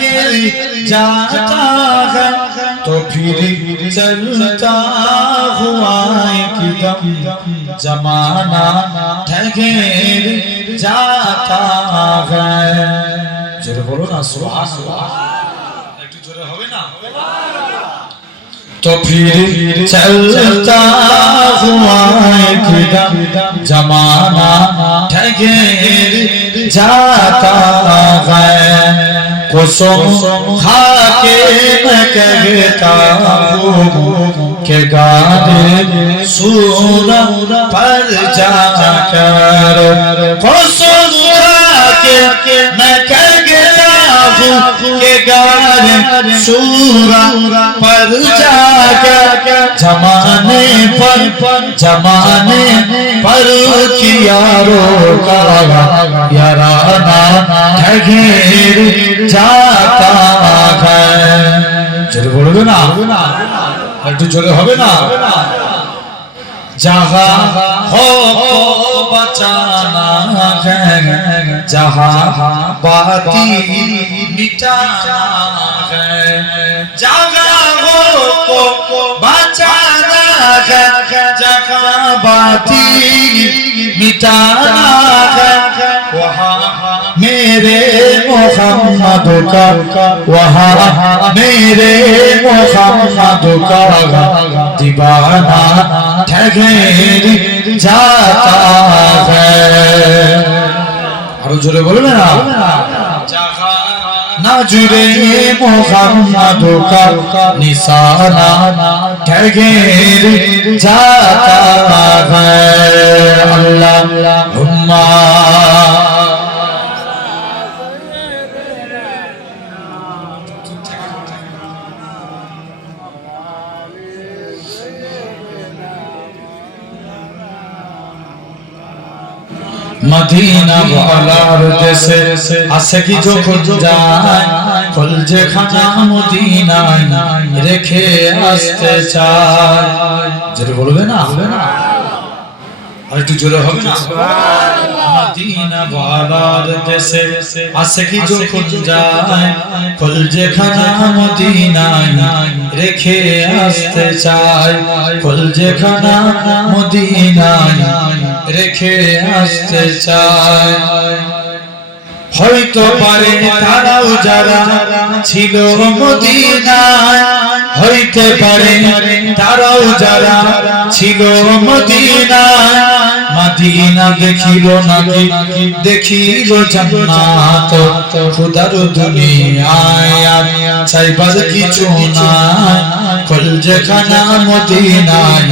गिर जाता है तो फिर चलता हुआ एकदम जमाना ठहर जाता है জোরে বলো না সুবহানাল্লাহ একটু জোরে হবে না तो फिर चलता हुआ एकदम जमाना ठहर जाता है कसम खा के मैं कहता के गाने सूर पर जाकर। कसम खा के मैं कहता के गाने सूर पर जाकर। जमाने पर जमाने पर किया रोका। याराना ठगेर जाता है জোরে বলবে না একটু জোরে হবে না जहाँ हो को बचाना है जहाँ बाती मिटाना है जहाँ हो को बचाना है जहाँ محمد کا وہاں میرے محمد کا دیوانہ ٹھہر جاتا ہے আরও জোরে বলবে না না জুড়ে মোহাম্মদ কা নিশানা ঠের জাতা মদিনা ওয়ালার দেশে আসে কি যখন যায় কল যেখানা মদিনায় রেখে আসতে চায়। যেটা বলবে না? আর একটু জোরে হবে না? মদিনা ওয়ালার দেশে আসে কি যখন যায় কল যেখানা মদিনায় রেখে আসতে চায়। কল যেখানা মদিনায় রেখে আসতে চায়। হয়তো পারে তারাও যারা ছিল মদিনায়। হইতে পারে তারাও যারা ছিল মদিনায়। মদিনা দেখিল নাকি, দেখিল জান্নাত। খুদার দুনিয়ায় চাইবার কিছু নাই। কল যেখানা মদিনায়।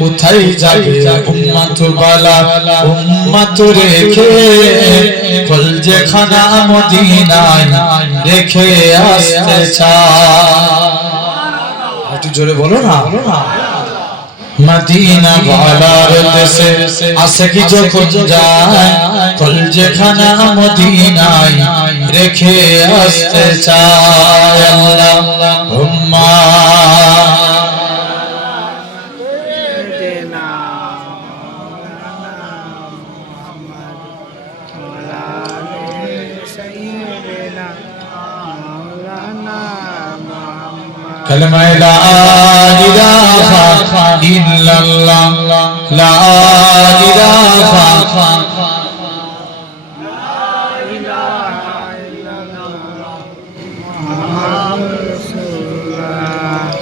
কোথায় যাবে? উম্মত বালা উম্মত রেখে কল যেখানা মদিনায় রেখে আসতে চায়। একটু জোরে বলো না। বলো না মদিনা ওয়ালার দেশে আসে কি যখন যায়? কল যেখানা মদিনায় রেখে আসতে চায় আল্লাহ। হুম্মা كلمة لا إله إلا الله لا إله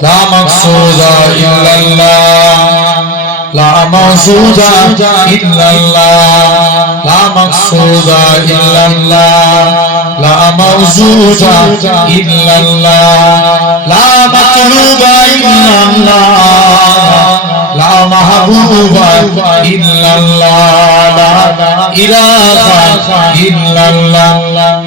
لا مقصود إلا الله لا موجود إلا الله لا مقصود إلا الله لا موجود إلا الله لا مطلوب إلا الله لا محبوب إلا الله لا إله إلا الله